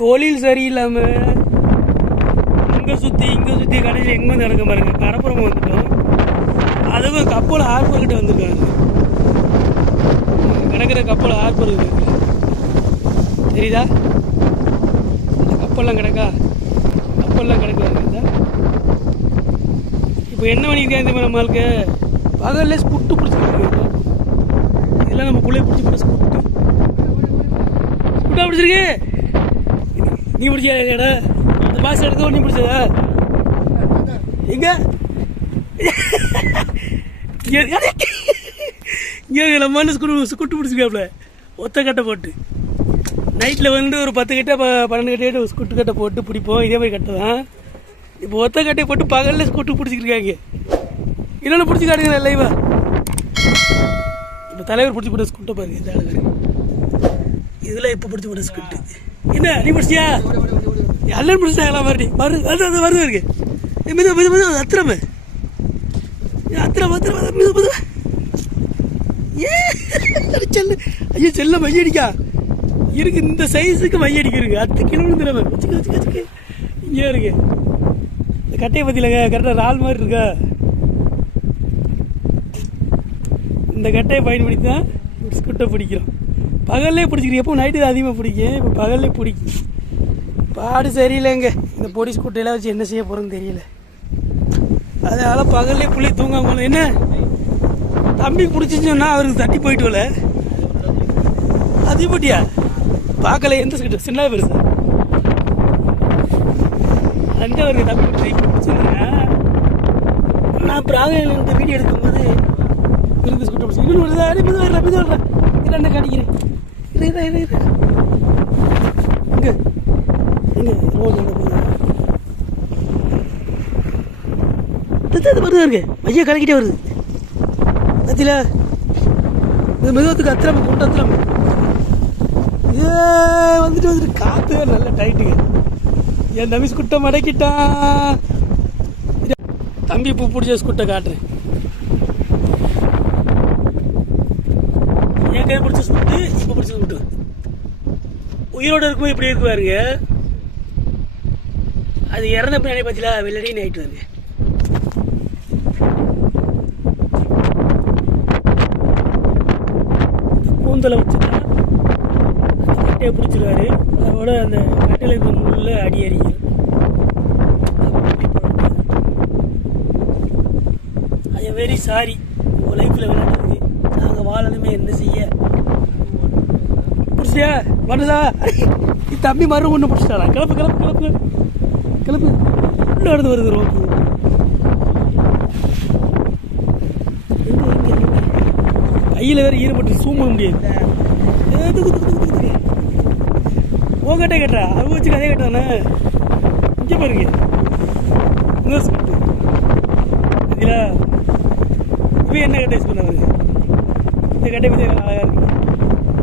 தொழில் சரியில்லாமல் அங்கே சுற்றி இங்கே சுற்றி கடைசியில் எங்கே வந்து நடக்க பாருங்க? கரப்புறம் வந்துட்டோம். அதுவும் கப்பல் ஹார்பர் கிட்ட வந்திருக்காங்க கிடக்கிற கப்பல் ஹார்பர் இருக்கு தெரியுதா? இந்த கப்பல்லாம் கிடக்கா? கப்பல்லாம் கிடக்கு? இப்போ என்ன பண்ணியிருக்கேன் இந்த மாதிரி நம்மளுக்கு பகல்ல புட்டு பிடிச்சிருக்காங்க இதெல்லாம் நம்ம பிள்ளை பிடிச்சி போட ஸ்குட்டு. ஸ்குட்டா பிடிச்சிருக்கு? நீ பிடிச்சா அந்த பாஸ் எடுத்து நீ பிடிச்சதா. எங்க? இங்கே நம்ம ஸ்குட்டு குட்டு பிடிச்சிருக்காப்ல. ஒத்த கட்டை போட்டு. நைட்டில் வந்து ஒரு பத்து கட்டை பன்னெண்டு கட்டை ஒரு ஸ்குட்டு கட்டை போட்டு பிடிப்போம். இதே மாதிரி கட்டை தான். இப்போ ஒத்த கட்டையை போட்டு பகலில் ஸ்குட்டு பிடிச்சிருக்காங்க. இன்னொன்று பிடிச்சி காட்டுங்க லைவா இப்போ தலைவர் பிடிச்சி போட்ட ஸ்குட்டை பாருங்க இந்த இதில் இப்போ பிடிச்சி போட்ட ஸ்குட்டு என்ன நீ முடிச்சியா எல்லாம் பிடிச்சிட்டாங்களா மறுபடி மறு அது அது வருது இருக்கு. மிது மிது மிது அத்திரமே. அத்திரம் அத்திரம் மித மிது ஏன் செல்லு. ஐயோ செல்ல மையடிக்கா இருக்கு இந்த சைஸுக்கு மையடிக்கு இருக்கு. அத்து கிலோ திறமை வச்சுக்க வச்சுக்க வச்சுக்க. இங்கே இருக்கு. இந்த கட்டையை பற்றிலங்க கரெக்டாக ரால் மாதிரி இருக்கா? இந்த கட்டையை பயன்படுத்தி தான் ஸ்குட்டை பிடிக்கிறோம். பகல்லே பிடிச்சிக்கிறோம் எப்போ நைட்டு தான் அதிகமாக பிடிக்கும். இப்போ பகல்லே பிடிக்கும் பாடு சரியில்லைங்க. இந்த பொடி ஸ்கூட்டையெல்லாம் வச்சு என்ன செய்ய போகிறோன்னு தெரியல. அதனால் பகல்லே புள்ளி தூங்காம என்ன? தம்பி பிடிச்சிச்சுன்னா அவருக்கு தட்டி போயிட்டு வரல அது பார்க்கல. எந்த ஸ்கிட்ட? சின்ன பெருசா? அந்த ஒரு தம்பி ட்ரை பிடிச்சிருந்தேங்க நான் பிராகையில் இந்த வீடியோ எடுக்கும்போது இருந்து ஸ்கூட்டர் பிடிச்சி. இன்னும் வருது அடி மிது வர்றேன் மிது வர்றேன் இது என்ன காட்டிக்கிறேன். இரு இரு இரு இரு. இங்கே. இங்கே ரோடு இது வருது இருக்கு. மைய கலக்கிட்டே வருது. பத்தில இது மிதத்துக்கு அத்திரம் கூட்டத்திரம் ஏ வந்துட்டு வந்துட்டு காத்து நல்ல டைட்டுங்க என் தம்பி ஸ்குட்டை மடக்கிட்டான். தம்பி பூ பிடிச்ச ஸ்குட்டை காட்டுறேன். என் பிடிச்ச ஸ்குட்டு இப்போ பிடிச்ச ஸ்குட்டு உயிரோட இருக்கும்போது இப்படி இருக்கு பாருங்க. அது இறந்த பின்னாடி பார்த்தீங்களா வெள்ளடி நைட்டு வருங்க கூந்தலை வச்சுதான் அந்த கட்டையை பிடிச்சிருவாரு. அதோட அந்த கட்டையில் இருக்கிற முள்ள அடி அடிக்கும். ஐ வெரி சாரி உங்கள் லைஃப்பில் விளையாடுறது வாழணுமே என்ன செய்ய? பிடிச்சியா மனதா நீ தம்பி மறு ஒன்று பிடிச்சிட்டாரா கிளப்பு கிளப்பு கிளப்பு. கிளப்பு. இன்னும் நடந்து வருது ரோக்கு கையில் வேற ஈடுபட்டு சூம் பண்ண முடியாது உங்ககிட்ட கேட்டா துக்கு, உன் கட்டுறா அவங்க வச்சு கதையை கேட்டானே இங்கே பாருங்க. இன்னொரு ஸ்கிரிப்ட் இப்போ என்ன கட்டை யூஸ் இந்த கட்டை விதை அழகாக இருக்குது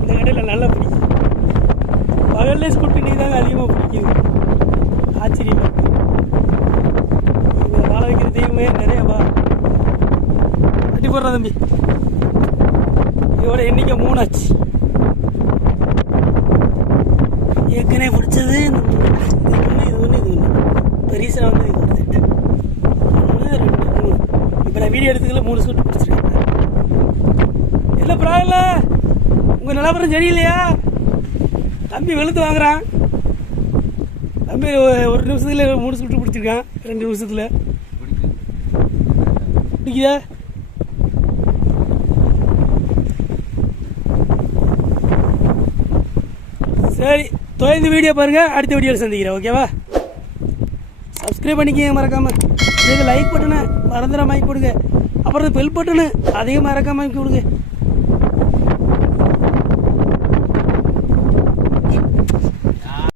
இந்த கட்டையில் நல்லா பிடிக்கும். பகல்லே ஸ்கூட்டு நீ தாங்க அதிகமாக பிடிக்குது. ஆச்சரியமாக இருக்குது வாழ வைக்கிற தெய்வமே நிறைய வா கட்டி போடுறா தம்பி. இதோட எண்ணிக்கை மூணாச்சு. ஏற்கனவே பிடிச்சது இந்த மூணு. இது ஒன்று இது ஒன்று இது ஒன்று இப்போ ரீசனாக வந்து இது ஒன்று ரெண்டு மூணு. இப்போ நான் வீடியோ எடுத்துக்கல மூணு சூட்டு பிடிச்சிருக்கேன். இல்லை. பரவாயில்ல உங்கள் நிலவரம் சரியில்லையா? தம்பி வெளுத்து வாங்குறான். தம்பி ஒரு நிமிஷத்தில் மூணு சுட்டு பிடிச்சிருக்கான். ரெண்டு நிமிஷத்தில். பிடிக்குதா? சரி தொலைந்து வீடியோ பாருங்கள் அடுத்த வீடியோவில் சந்திக்கிறேன். ஓகேவா சப்ஸ்கிரைப் பண்ணிக்கிங்க மறக்காமல் இதுக்கு லைக் பட்டனை மறந்துடாம வாங்கி கொடுங்க அப்புறம் பெல் பட்டனு அதையும் மறக்காம வாங்கி கொடுங்க